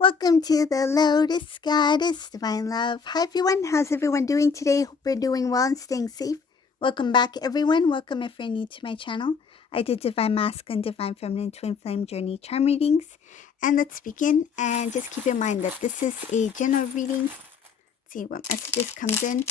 Welcome to the Lotus Goddess Divine Love. Hi everyone, how's everyone doing today? Hope you're doing well and staying safe. Welcome back everyone. Welcome if you're new to my channel. I did Divine Masculine, Divine Feminine, Twin Flame Journey Charm readings. And let's begin. And just keep in mind that this is a general reading. Let's see what messages comes in.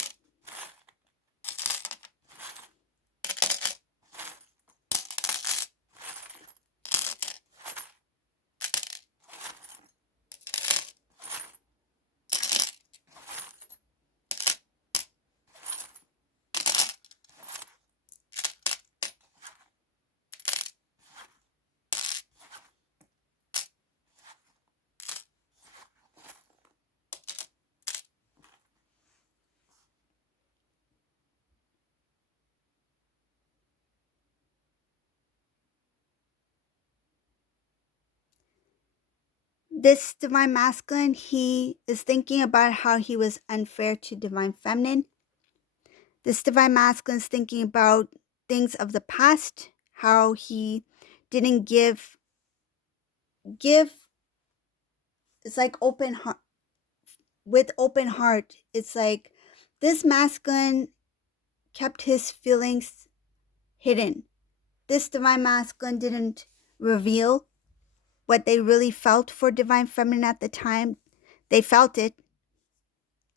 This Divine Masculine, he is thinking about how he was unfair to Divine Feminine. This Divine Masculine is thinking about things of the past, how he didn't give it's like open heart with open heart. It's like this masculine kept his feelings hidden. This Divine Masculine didn't reveal what they really felt for Divine Feminine at the time. They felt it.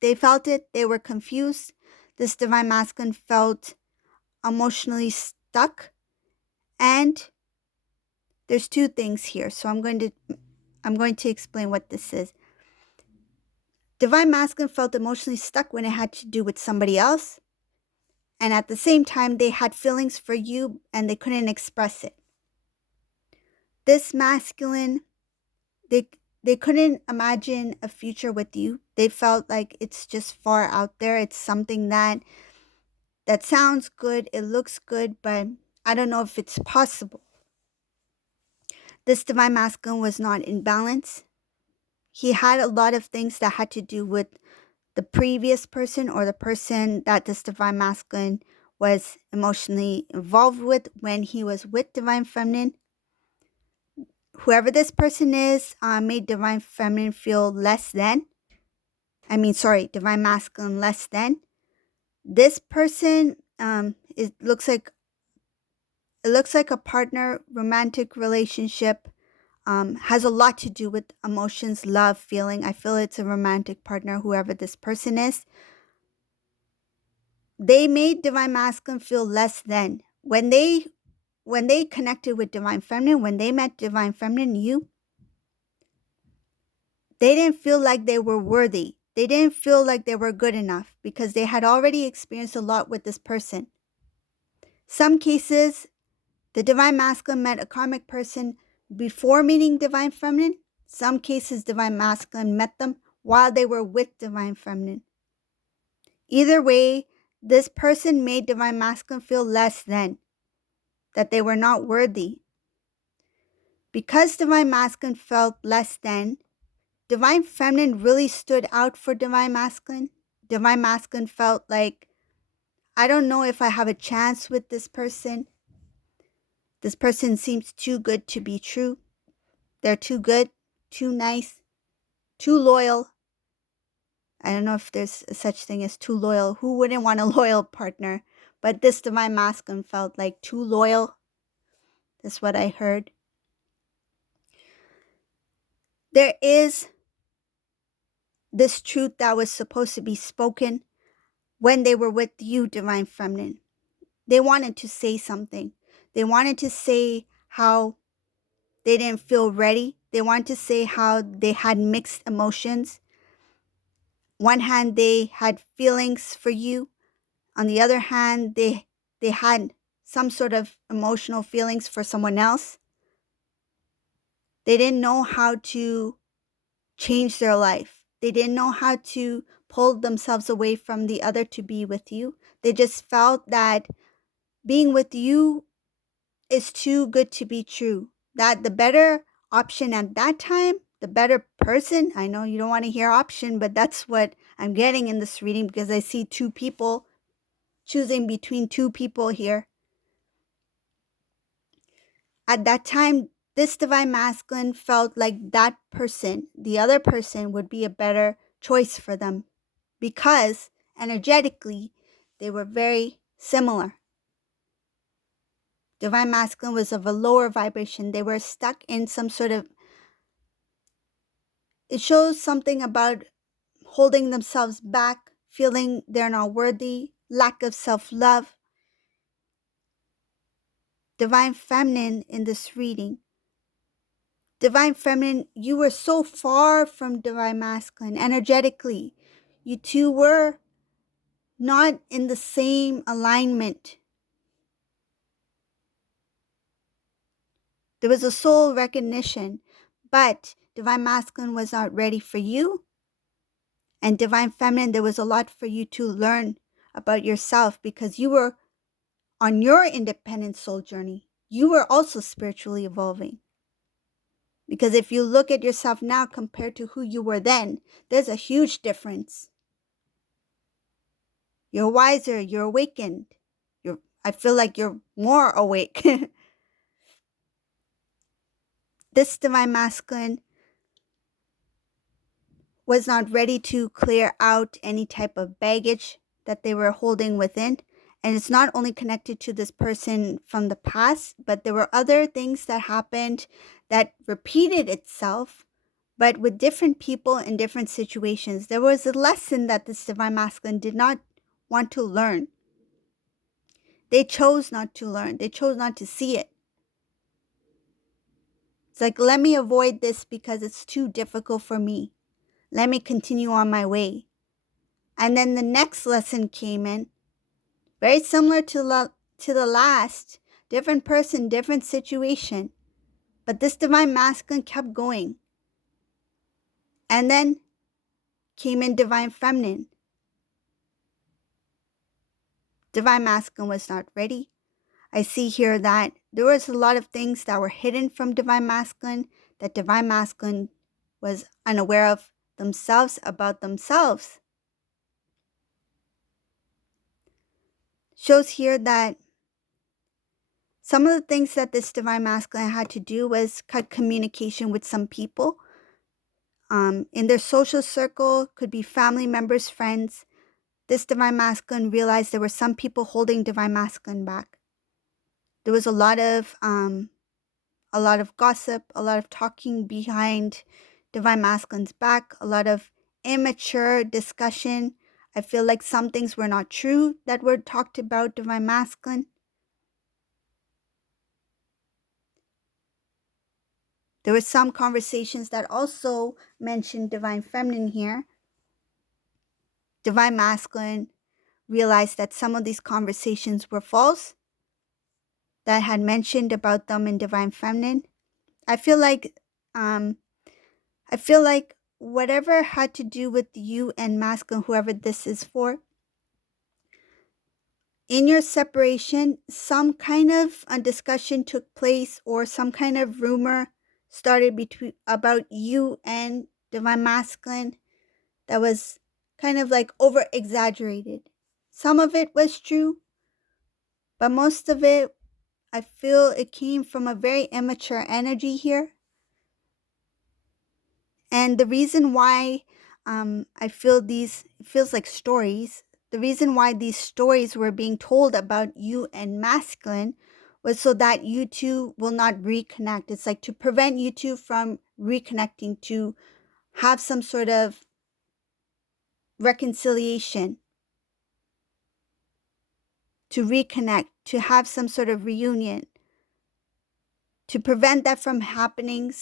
They were confused. This Divine Masculine felt emotionally stuck. And there's two things here. So I'm going to explain what this is. Divine Masculine felt emotionally stuck when it had to do with somebody else. And at the same time, they had feelings for you and they couldn't express it. This masculine, they couldn't imagine a future with you. They felt like it's just far out there. It's something that sounds good, it looks good, but I don't know if it's possible. This Divine Masculine was not in balance. He had a lot of things that had to do with the previous person or the person that this Divine Masculine was emotionally involved with when he was with Divine Feminine. Whoever this person is made Divine Feminine feel less than. Divine Masculine less than. This person it looks like a partner, romantic relationship, has a lot to do with emotions, love, feeling. I feel it's a romantic partner, whoever this person is. They made Divine Masculine feel less than. When they connected with Divine Feminine, when they met Divine Feminine, they didn't feel like they were worthy. They didn't feel like they were good enough because they had already experienced a lot with this person. Some cases, the Divine Masculine met a karmic person before meeting Divine Feminine. Some cases, Divine Masculine met them while they were with Divine Feminine. Either way, this person made Divine Masculine feel less than, that they were not worthy. Because Divine Masculine felt less than, Divine Feminine really stood out for Divine Masculine. Divine Masculine felt like, I don't know if I have a chance with this person. This person seems too good to be true. They're too good, too nice, too loyal. I don't know if there's such thing as too loyal. Who wouldn't want a loyal partner? But this Divine Masculine felt like too loyal. That's what I heard. There is this truth that was supposed to be spoken when they were with you, Divine Feminine. They wanted to say something. They wanted to say how they didn't feel ready. They wanted to say how they had mixed emotions. One hand, they had feelings for you. On the other hand, they had some sort of emotional feelings for someone else. They didn't know how to change their life. They didn't know how to pull themselves away from the other to be with you. They just felt that being with you is too good to be true. That the better option at that time, the better person, I know you don't want to hear option, but that's what I'm getting in this reading because I see two people, choosing between two people here. At that time, This divine masculine felt like that person, the other person, would be a better choice for them because energetically they were very similar. Divine masculine was of a lower vibration. They were stuck in some sort of, it shows something about holding themselves back, feeling they're not worthy, lack of self-love. Divine feminine in this reading. Divine feminine, you were so far from divine masculine energetically. You two were not in the same alignment. There was a soul recognition, but divine masculine was not ready for you. And divine feminine, there was a lot for you to learn about yourself because you were on your independent soul journey. You were also spiritually evolving. Because if you look at yourself now compared to who you were then, there's a huge difference. You're wiser, you're awakened. I feel like you're more awake. This divine masculine was not ready to clear out any type of baggage that they were holding within. And it's not only connected to this person from the past, but there were other things that happened that repeated itself, but with different people in different situations. There was a lesson that this divine masculine did not want to learn. They chose not to learn. They chose not to see it. It's like, let me avoid this because it's too difficult for me. Let me continue on my way. And then the next lesson came in, very similar to the last, different person, different situation. But this divine masculine kept going. And then came in divine feminine. Divine masculine was not ready. I see here that there was a lot of things that were hidden from divine masculine, that divine masculine was unaware of themselves, about themselves. Shows here that some of the things that this divine masculine had to do was cut communication with some people. In their social circle, could be family members, friends. This divine masculine realized there were some people holding divine masculine back. There was a lot of gossip, a lot of talking behind divine masculine's back, a lot of immature discussion. I feel like some things were not true that were talked about divine masculine. There were some conversations that also mentioned divine feminine here. Divine masculine realized that some of these conversations were false that had mentioned about them in divine feminine. I feel like whatever had to do with you and masculine, whoever this is for, in your separation, some kind of a discussion took place or some kind of rumor started about you and divine masculine that was kind of like over exaggerated. Some of it was true, but most of it, I feel it came from a very immature energy here. And the reason why I feel it feels like stories. The reason why these stories were being told about you and masculine was so that you two will not reconnect. It's like to prevent you two from reconnecting, to have some sort of reconciliation, to reconnect, to have some sort of reunion, to prevent that from happening.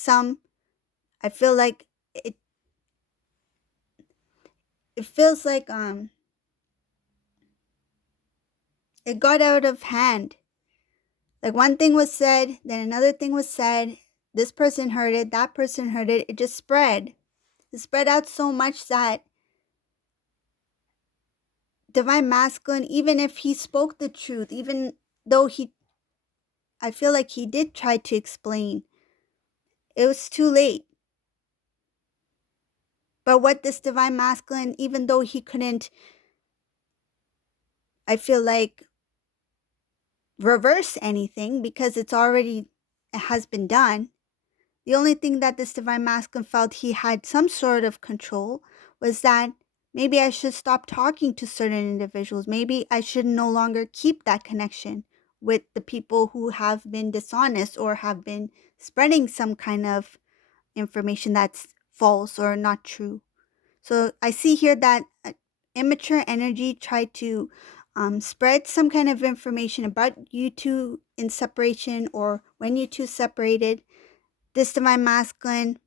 I feel like it feels like it got out of hand. Like one thing was said, then another thing was said. This person heard it, that person heard it. It just spread. It spread out so much that divine masculine, even if he spoke the truth, even though I feel like he did try to explain, it was too late. But what this divine masculine, even though he couldn't, I feel like, reverse anything because it has been done. The only thing that this divine masculine felt he had some sort of control was that maybe I should stop talking to certain individuals. Maybe I should no longer keep that connection with the people who have been dishonest or have been spreading some kind of information that's false or not true. So I see here that immature energy tried to spread some kind of information about you two in separation or when you two separated. This divine masculine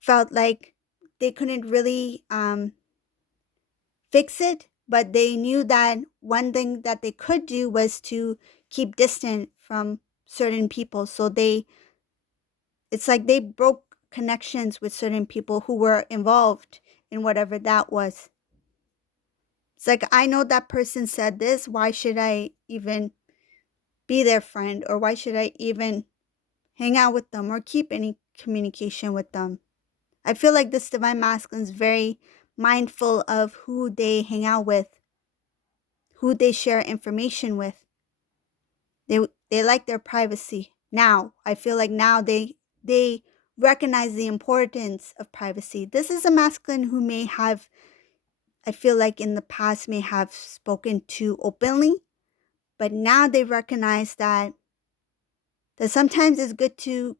felt like they couldn't really fix it, but they knew that one thing that they could do was to keep distant from certain people. So it's like they broke connections with certain people who were involved in whatever that was. It's like, I know that person said this. Why should I even be their friend? Or why should I even hang out with them or keep any communication with them? I feel like this divine masculine is very mindful of who they hang out with, who they share information with. They like their privacy. Now, I feel like now they recognize the importance of privacy. This is a masculine who may have, I feel like in the past may have spoken too openly, but now they recognize that sometimes it's good to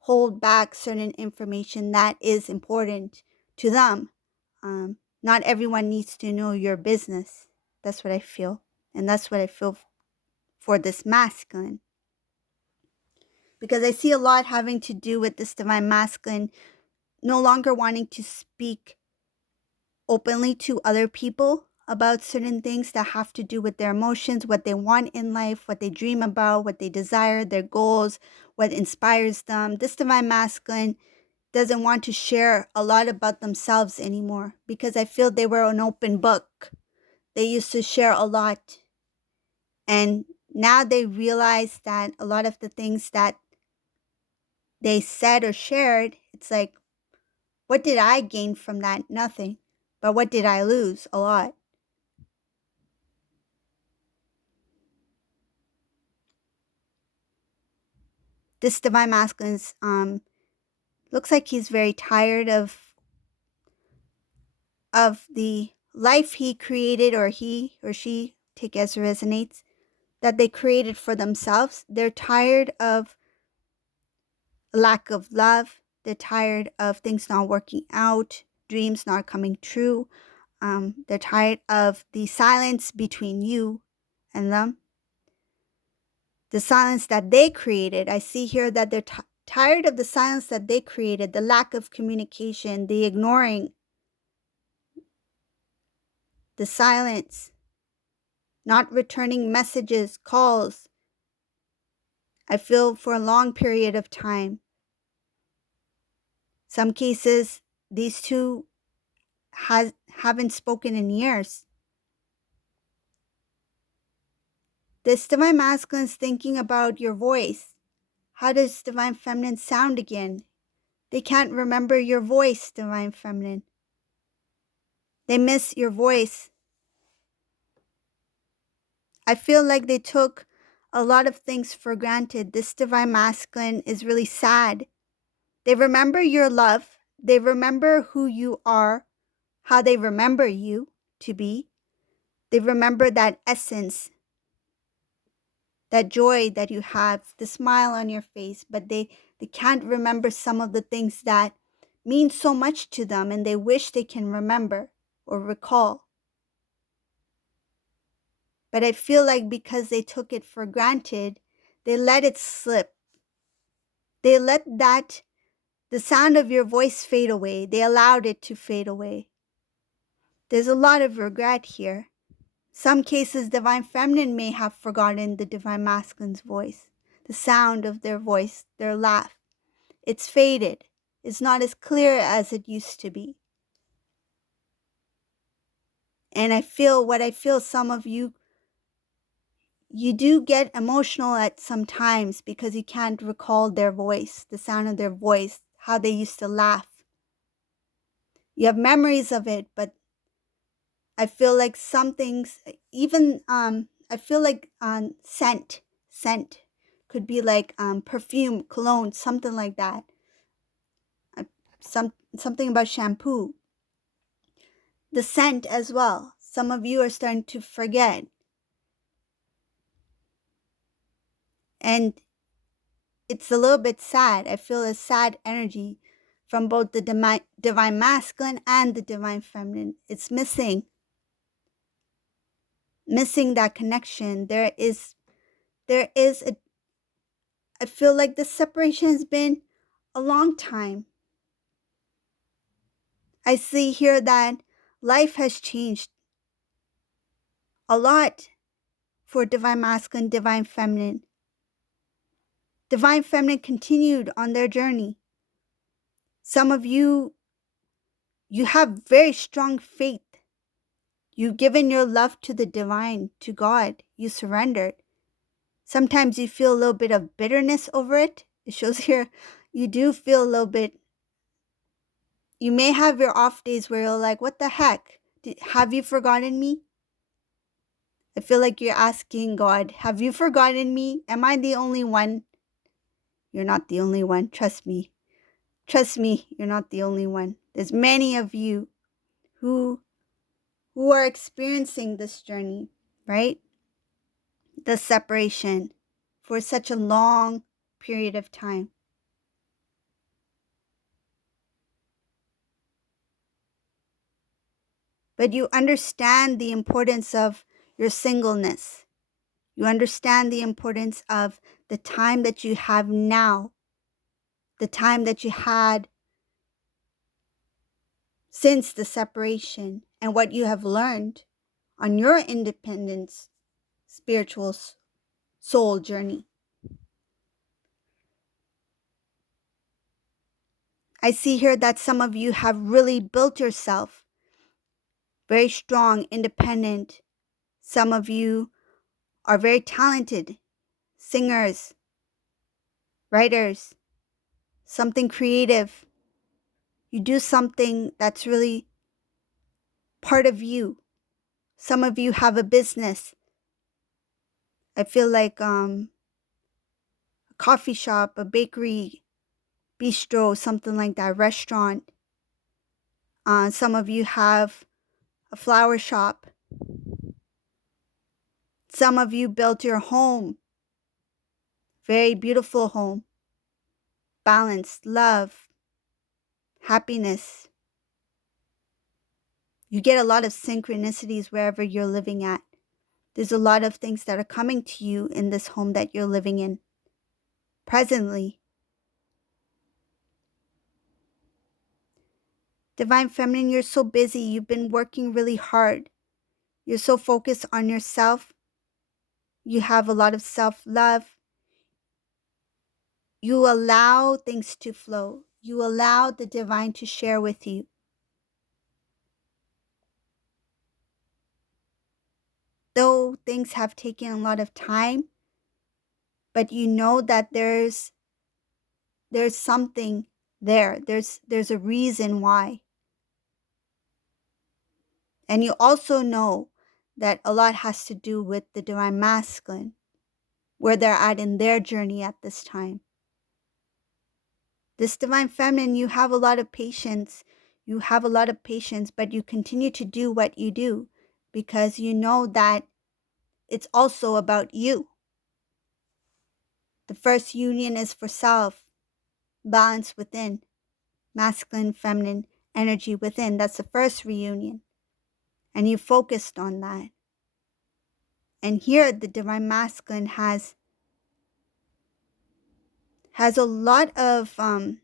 hold back certain information that is important to them. Not everyone needs to know your business. That's what I feel. And that's what I feel for this masculine. Because I see a lot having to do with this divine masculine no longer wanting to speak openly to other people about certain things that have to do with their emotions, what they want in life, what they dream about, what they desire, their goals, what inspires them. This divine masculine doesn't want to share a lot about themselves anymore because I feel they were an open book. They used to share a lot. And now they realize that a lot of the things that they said or shared, it's like, what did I gain from that? Nothing. But what did I lose? A lot. This divine masculine's looks like he's very tired of the life he created, or he or she, take as resonates, that they created for themselves. They're tired of lack of love. They're tired of things not working out, dreams not coming true. They're tired of the silence between you and them. The silence that they created. I see here that they're tired of the silence that they created, the lack of communication, the ignoring, the silence, not returning messages, calls. I feel for a long period of time. Some cases, these two haven't spoken in years. This divine masculine is thinking about your voice. How does divine feminine sound again? They can't remember your voice, divine feminine. They miss your voice. I feel like they took a lot of things for granted. This divine masculine is really sad. They remember your love. They remember who you are, how they remember you to be. They remember that essence, that joy that you have, the smile on your face, but they can't remember some of the things that mean so much to them and they wish they can remember or recall. But I feel like because they took it for granted, they let it slip. They let the sound of your voice fade away. They allowed it to fade away. There's a lot of regret here. Some cases, divine feminine may have forgotten the divine masculine's voice, the sound of their voice, their laugh. It's faded. It's not as clear as it used to be. And I feel some of you do get emotional at some times because you can't recall their voice, the sound of their voice, how they used to laugh. You have memories of it, but I feel like some things, even I feel like scent Could be like perfume, cologne, something like that. Something about shampoo. The scent as well. Some of you are starting to forget. And it's a little bit sad. I feel a sad energy from both the divine masculine and the divine feminine. It's missing that connection. There is a, I feel like the separation has been a long time. I see here that life has changed a lot for divine masculine, divine feminine. Divine feminine continued on their journey. Some of you have very strong faith. You've given your love to the divine, to God. You surrendered. Sometimes you feel a little bit of bitterness over it. It shows here you do feel a little bit. You may have your off days where you're like, what the heck? Have you forgotten me? I feel like you're asking God, have you forgotten me? Am I the only one? You're not the only one. Trust me. Trust me, you're not the only one. There's many of you who are experiencing this journey, right? The separation for such a long period of time. But you understand the importance of your singleness. You understand the importance of the time that you have now, the time that you had since the separation, and what you have learned on your independence spiritual soul journey. I see here that some of you have really built yourself very strong, independent. Some of you are very talented singers, writers, something creative. You do something that's really part of you. Some of you have a business. I feel like a coffee shop, a bakery, bistro, something like that, restaurant. Some of you have a flower shop. Some of you built your home. Very beautiful home. Balanced, love, happiness. You get a lot of synchronicities wherever you're living at. There's a lot of things that are coming to you in this home that you're living in presently. Divine Feminine, you're so busy. You've been working really hard. You're so focused on yourself. You have a lot of self-love. You allow things to flow. You allow the divine to share with you. Though things have taken a lot of time, but you know that there's something there. There's a reason why. And you also know that a lot has to do with the divine masculine, where they're at in their journey at this time. This divine feminine, you have a lot of patience. You have a lot of patience, but you continue to do what you do because you know that it's also about you. The first union is for self, balance within, masculine, feminine energy within. That's the first reunion. And you focused on that. And here the divine masculine has a lot of I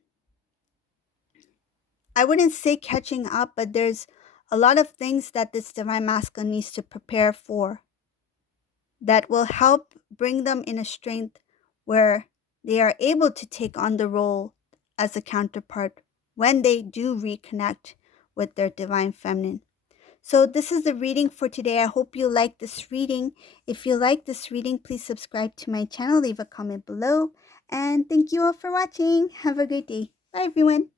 wouldn't say catching up, but there's a lot of things that this divine masculine needs to prepare for that will help bring them in a strength where they are able to take on the role as a counterpart when they do reconnect with their divine feminine. So this is the reading for today. I hope you like this reading. If you like this reading, please subscribe to my channel, leave a comment below, and thank you all for watching. Have a great day. Bye everyone.